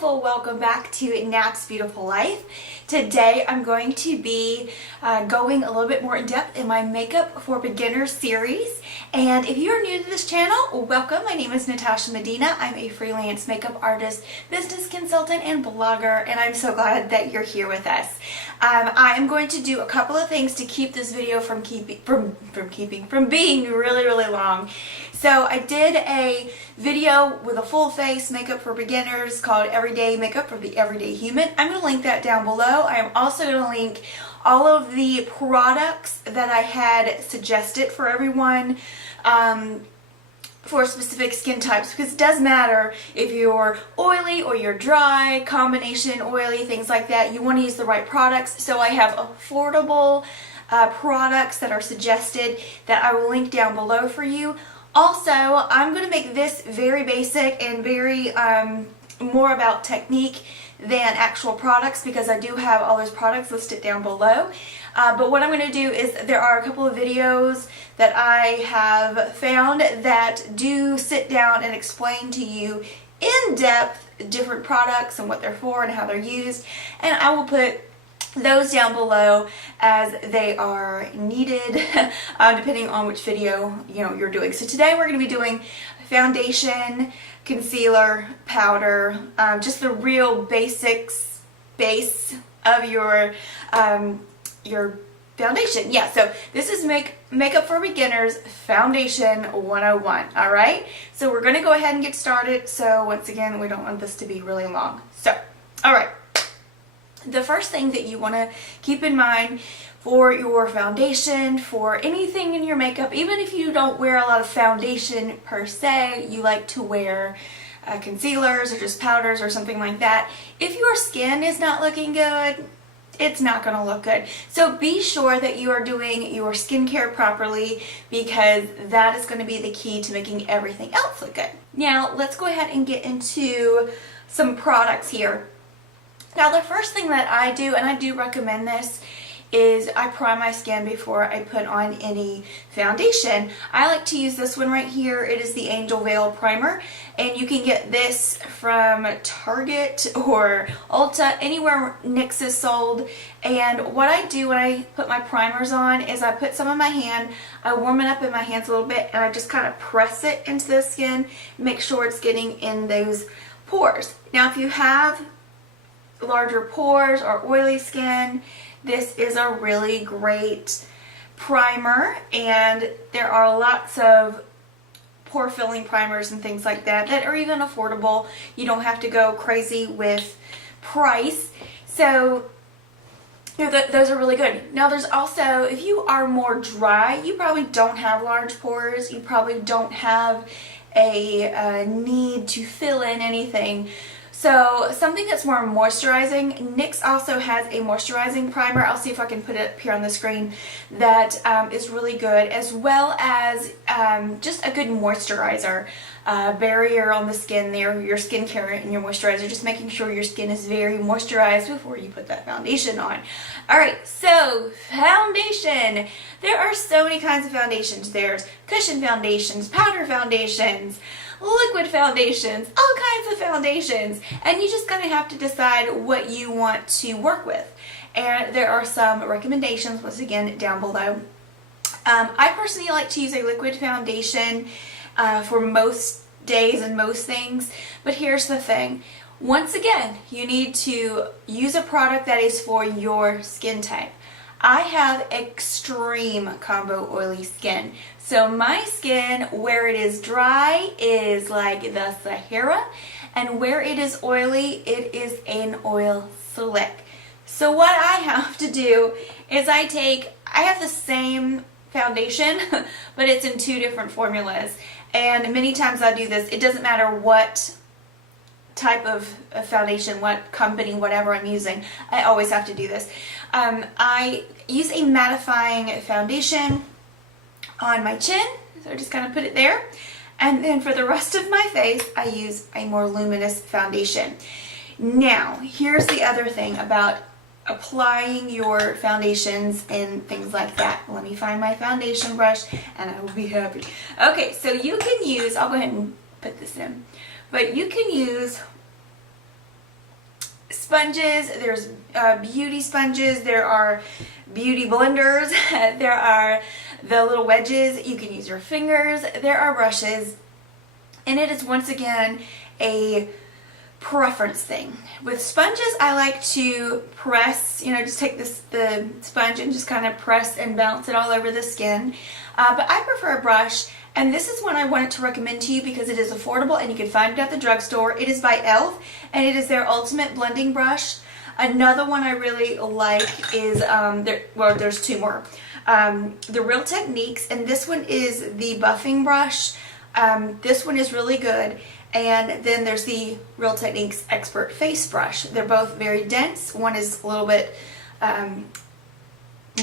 beautiful, welcome back to Nat's Beautiful Life. Today I'm going to be going a little bit more in depth in my Makeup for Beginners series. And if you are new to this channel, welcome. My name is Natasha Medina. I'm a freelance makeup artist, business consultant, and blogger, and I'm so glad that you're here with us. I am going to do a couple of things to keep this video from being really long. So I did a video with a full face makeup for beginners called Everyday Makeup for the Everyday Human. I'm going to link that down below. I am also going to link all of the products that I had suggested for everyone for specific skin types, because it does matter if you're oily or you're dry, combination oily, things like that. You want to use the right products. So I have affordable products that are suggested that I will link down below for you. Also, I'm going to make this very basic and very more about technique than actual products, because I do have all those products listed down below. But what I'm going to do is there are a couple of videos that I have found that do sit down and explain to you in depth different products and what they're for and how they're used. And I will put those down below as they are needed depending on which video you're doing. So today we're going to be doing foundation, concealer, powder, just the real base of your foundation. Yeah, so this is Makeup for Beginners Foundation 101. All right, so we're going to go ahead and get started. So once again, we don't want this to be really long. So all right, the first thing that you want to keep in mind for your foundation, for anything in your makeup, even if you don't wear a lot of foundation per se, you like to wear concealers or just powders or something like that, if your skin is not looking good, it's not going to look good. So be sure that you are doing your skincare properly, because that is going to be the key to making everything else look good. Now let's go ahead and get into some products here. Now the first thing that I do, and I do recommend this, is I prime my skin before I put on any foundation. I like to use this one right here. It is the Angel Veil Primer, and you can get this from Target or Ulta, anywhere NYX is sold. And what I do when I put my primers on is I put some in my hand, I warm it up in my hands a little bit, and I just kind of press it into the skin, make sure it's getting in those pores. Now if you have larger pores or oily skin, this is a really great primer, and there are lots of pore filling primers and things like that that are even affordable. You don't have to go crazy with price. So those are really good. Now there's also, if you are more dry, you probably don't have large pores, you probably don't have a need to fill in anything. So something that's more moisturizing, NYX also has a moisturizing primer. I'll see if I can put it up here on the screen. That is really good, as well as just a good moisturizer. Barrier on the skin there, your skincare and your moisturizer, just making sure your skin is very moisturized before you put that foundation on. Alright, so foundation. There are so many kinds of foundations. There's cushion foundations, powder foundations, liquid foundations, all kinds of foundations, and you just kind of have to decide what you want to work with. And there are some recommendations once again down below. I personally like to use a liquid foundation for most days and most things, but here's the thing. Once again, you need to use a product that is for your skin type. I have extreme combo oily skin. So my skin, where it is dry, is like the Sahara, and where it is oily, it is an oil slick. So what I have to do is I have the same foundation, but it's in two different formulas. And many times I do this, it doesn't matter what type of foundation, what company, whatever I'm using, I always have to do this. I use a mattifying foundation on my chin, so I just kind of put it there, and then for the rest of my face I use a more luminous foundation. Now here's the other thing about applying your foundations and things like that. Let me find my foundation brush and I will be happy. Okay, so you can use, I'll go ahead and put this in, but you can use sponges, there's beauty sponges, there are beauty blenders, there are the little wedges, you can use your fingers, there are brushes, and it is once again a preference thing. With sponges, I like to press, just take the sponge and just kind of press and bounce it all over the skin. But I prefer a brush, and this is one I wanted to recommend to you because it is affordable and you can find it at the drugstore. It is by e.l.f. and it is their ultimate blending brush. Another one I really like is, there's two more. The Real Techniques, and this one is the buffing brush. This one is really good. And then there's the Real Techniques Expert Face Brush. They're both very dense. One is a little bit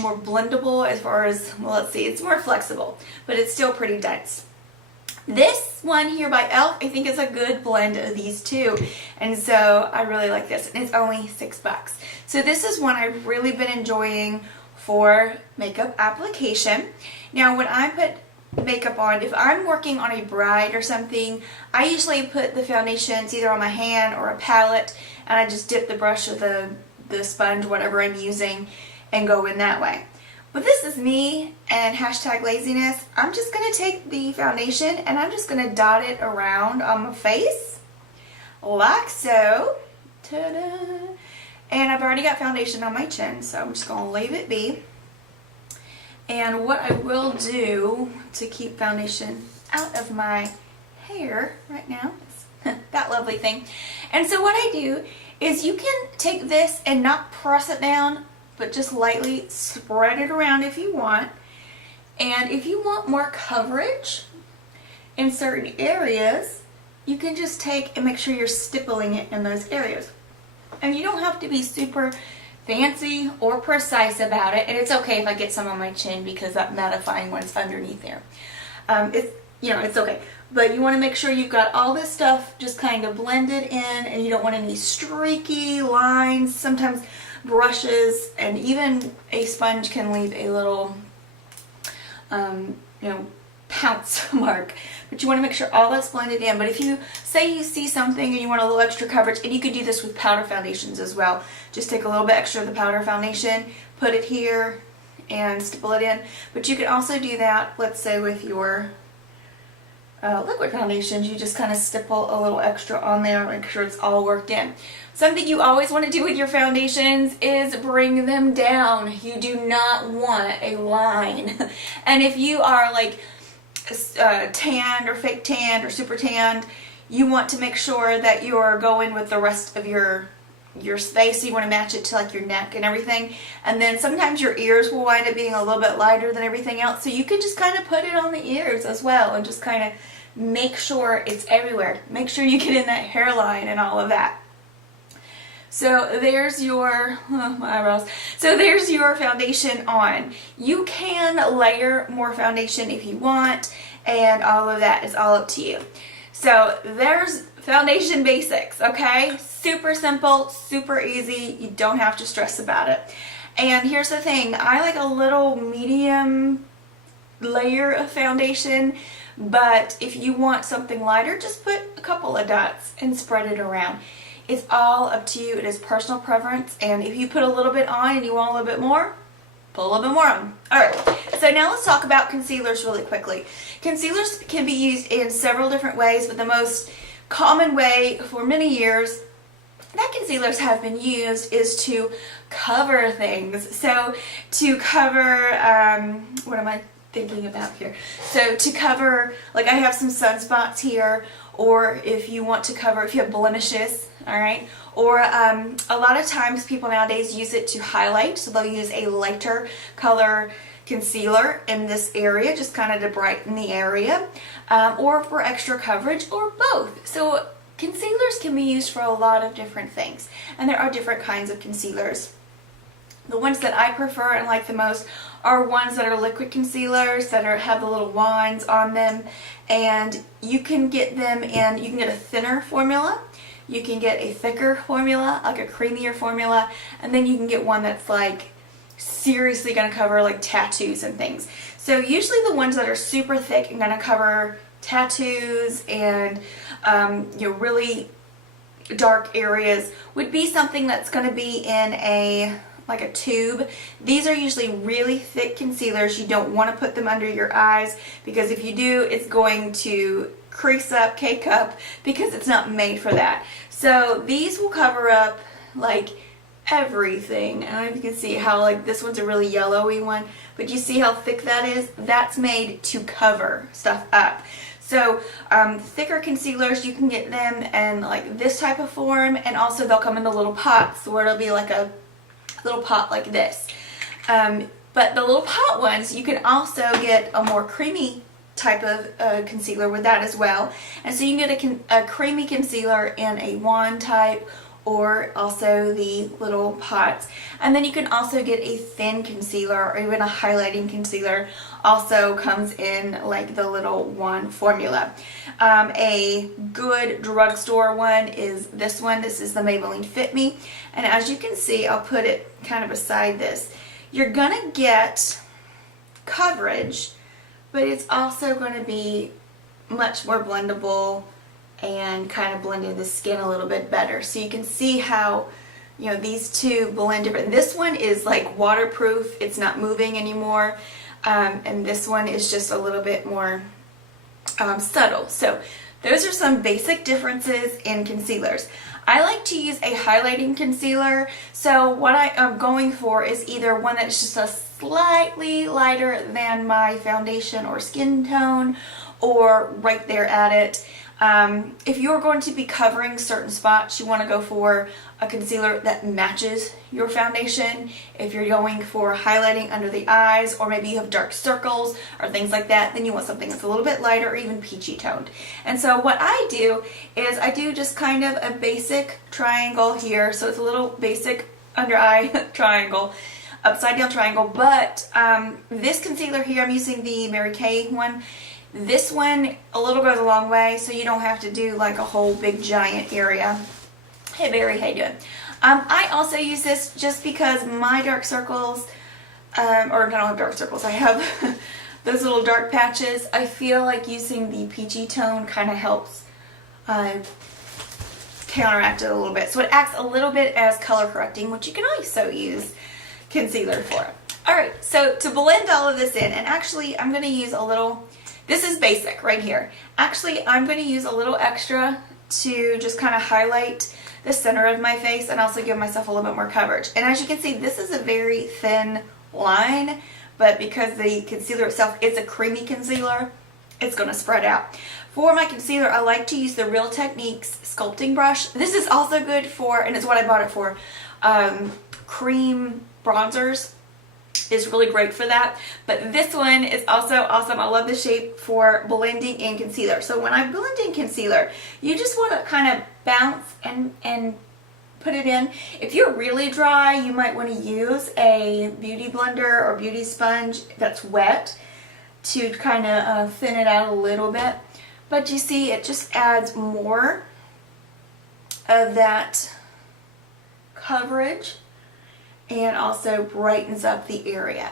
more blendable as far as, it's more flexible, but it's still pretty dense. This one here by e.l.f. I think is a good blend of these two, and so I really like this, and it's only $6. So this is one I've really been enjoying for makeup application. Now when I put makeup on, if I'm working on a bride or something, I usually put the foundations either on my hand or a palette, and I just dip the brush or the sponge, whatever I'm using, and go in that way. But this is me and hashtag laziness. I'm just going to take the foundation and I'm just going to dot it around on my face like so. Ta-da! And I've already got foundation on my chin, so I'm just going to leave it be. And what I will do to keep foundation out of my hair right now is that lovely thing. And so what I do is you can take this and not press it down, but just lightly spread it around if you want. And if you want more coverage in certain areas, you can just take and make sure you're stippling it in those areas. And you don't have to be super fancy or precise about it, and it's okay if I get some on my chin because that mattifying one's underneath there. It's okay. But you want to make sure you've got all this stuff just kind of blended in, and you don't want any streaky lines. Sometimes brushes and even a sponge can leave a little, pounce mark. But you want to make sure all that's blended in. But if you say you see something and you want a little extra coverage, and you could do this with powder foundations as well. Just take a little bit extra of the powder foundation, put it here, and stipple it in. But you can also do that, let's say with your liquid foundations, you just kind of stipple a little extra on there, make sure it's all worked in. Something you always want to do with your foundations is bring them down. You do not want a line. And if you are like tanned or fake tanned or super tanned, you want to make sure that you're going with the rest of your space. So you want to match it to like your neck and everything. And then sometimes your ears will wind up being a little bit lighter than everything else. So you can just kind of put it on the ears as well and just kind of make sure it's everywhere. Make sure you get in that hairline and all of that. So there's your, my eyebrows. So there's your foundation on. You can layer more foundation if you want, and all of that is all up to you. So there's foundation basics, okay? Super simple, super easy. You don't have to stress about it. And here's the thing, I like a little medium layer of foundation, but if you want something lighter, just put a couple of dots and spread it around. It's all up to you. It is personal preference, and if you put a little bit on and you want a little bit more, put a little bit more on. Alright, so now let's talk about concealers really quickly. Concealers can be used in several different ways, but the most common way for many years that concealers have been used is to cover things. So to cover, what am I thinking about here? So to cover, like I have some sunspots here, or if you want to cover, if you have blemishes, alright, or a lot of times people nowadays use it to highlight, so they'll use a lighter color concealer in this area, just kind of to brighten the area, or for extra coverage, or both. So concealers can be used for a lot of different things, and there are different kinds of concealers. The ones that I prefer and like the most are ones that are liquid concealers that have the little wands on them, and you can get them in, you can get a thinner formula, you can get a thicker formula, like a creamier formula, and then you can get one that's like seriously going to cover like tattoos and things. So usually the ones that are super thick are going to cover tattoos and really dark areas would be something that's going to be in like a tube. These are usually really thick concealers. You don't want to put them under your eyes, because if you do, it's going to crease up, cake up, because it's not made for that. So these will cover up like everything. I don't know if you can see how, like, this one's a really yellowy one, but you see how thick that is? That's made to cover stuff up. So thicker concealers, you can get them in like this type of form, and also they'll come in the little pots where it'll be like a little pot like this. But the little pot ones, you can also get a more creamy type of concealer with that as well. And so you can get a creamy concealer in a wand type, or also the little pots. And then you can also get a thin concealer, or even a highlighting concealer also comes in like the little wand formula. A good drugstore one is this one. This is the Maybelline Fit Me. And as you can see, I'll put it kind of beside this. You're gonna get coverage, but it's also gonna be much more blendable and kind of blend in the skin a little bit better. So you can see how, you know, these two blend different. This one is like waterproof, it's not moving anymore, and this one is just a little bit more subtle. So those are some basic differences in concealers. I like to use a highlighting concealer, so what I am going for is either one that's just a slightly lighter than my foundation or skin tone, or right there at it. If you're going to be covering certain spots, you want to go for a concealer that matches your foundation. If you're going for highlighting under the eyes, or maybe you have dark circles or things like that, then you want something that's a little bit lighter or even peachy toned. And so what I do is I do just kind of a basic triangle here. So it's a little basic under eye triangle, upside down triangle. But this concealer here, I'm using the Mary Kay one. This one, a little goes a long way, so you don't have to do like a whole big giant area. Hey Barry, how you doing? I also use this just because my dark circles, or I don't have dark circles, I have those little dark patches. I feel like using the peachy tone kind of helps counteract it a little bit. So it acts a little bit as color correcting, which you can also use concealer for. Alright, so to blend all of this in, and actually I'm going to use a little, this is basic right here. Actually, I'm going to use a little extra to just kind of highlight the center of my face and also give myself a little bit more coverage. And as you can see, this is a very thin line, but because the concealer itself is a creamy concealer, it's going to spread out. For my concealer, I like to use the Real Techniques sculpting brush. This is also good for, and it's what I bought it for, cream bronzers. Is really great for that. But this one is also awesome. I love the shape for blending in concealer. So when I blend in concealer, you just want to kind of bounce and put it in. If you're really dry, you might want to use a beauty blender or beauty sponge that's wet to kind of thin it out a little bit. But you see, it just adds more of that coverage and also brightens up the area.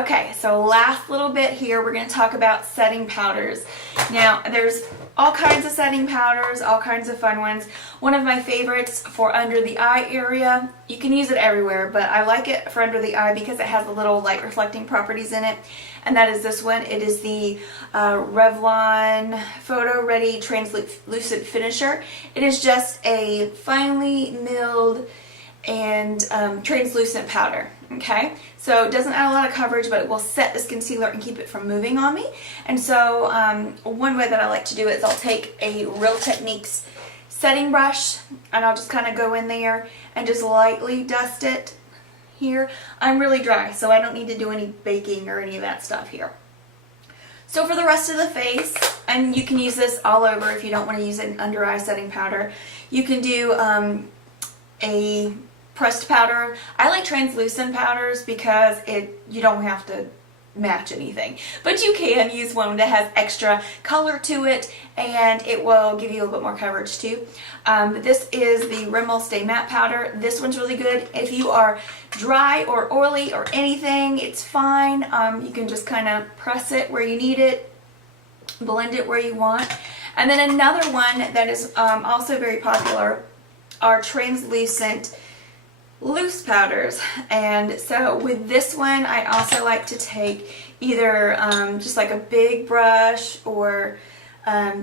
Okay, so last little bit here, we're going to talk about setting powders. Now, there's all kinds of setting powders, all kinds of fun ones. One of my favorites for under the eye area, you can use it everywhere, but I like it for under the eye because it has a little light reflecting properties in it, and that is this one. It is the Revlon Photo Ready Translucent Finisher. It is just a finely milled and translucent powder. Okay, so it doesn't add a lot of coverage, but it will set this concealer and keep it from moving on me. And so one way that I like to do it is I'll take a Real Techniques setting brush and I'll just kind of go in there and just lightly dust it here. I'm really dry, so I don't need to do any baking or any of that stuff here. So for the rest of the face, and you can use this all over if you don't want to use an under eye setting powder, you can do a pressed powder. I like translucent powders because you don't have to match anything, but you can use one that has extra color to it and it will give you a little bit more coverage too. This is the Rimmel Stay Matte Powder. This one's really good if you are dry or oily or anything. It's fine. You can just kind of press it where you need it, blend it where you want. And then another one that is also very popular are translucent loose powders. And so with this one, I also like to take either just like a big brush or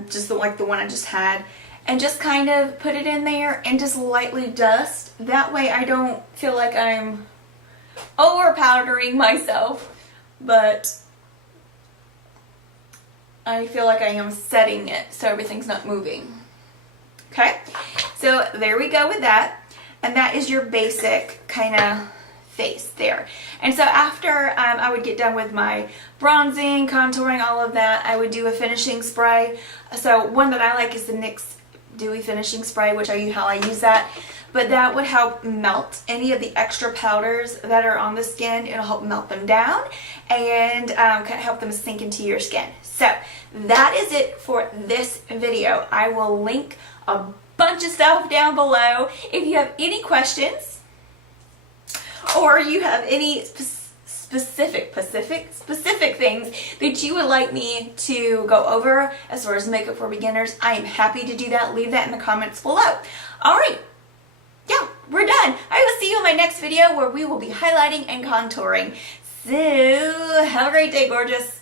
just like the one I just had, and just kind of put it in there and just lightly dust. That way I don't feel like I'm over powdering myself, but I feel like I am setting it so everything's not moving. Okay, so there we go with that. And that is your basic kind of face there. And so after I would get done with my bronzing, contouring, all of that, I would do a finishing spray. So one that I like is the NYX Dewy Finishing Spray, which I'll show you how I use that. But that would help melt any of the extra powders that are on the skin. It'll help melt them down and kind of help them sink into your skin. So that is it for this video. I will link a bunch of stuff down below. If you have any questions or you have any specific things that you would like me to go over as far as makeup for beginners, I am happy to do that. Leave that in the comments below. All right. Yeah, we're done. I will see you in my next video where we will be highlighting and contouring. So, have a great day, gorgeous.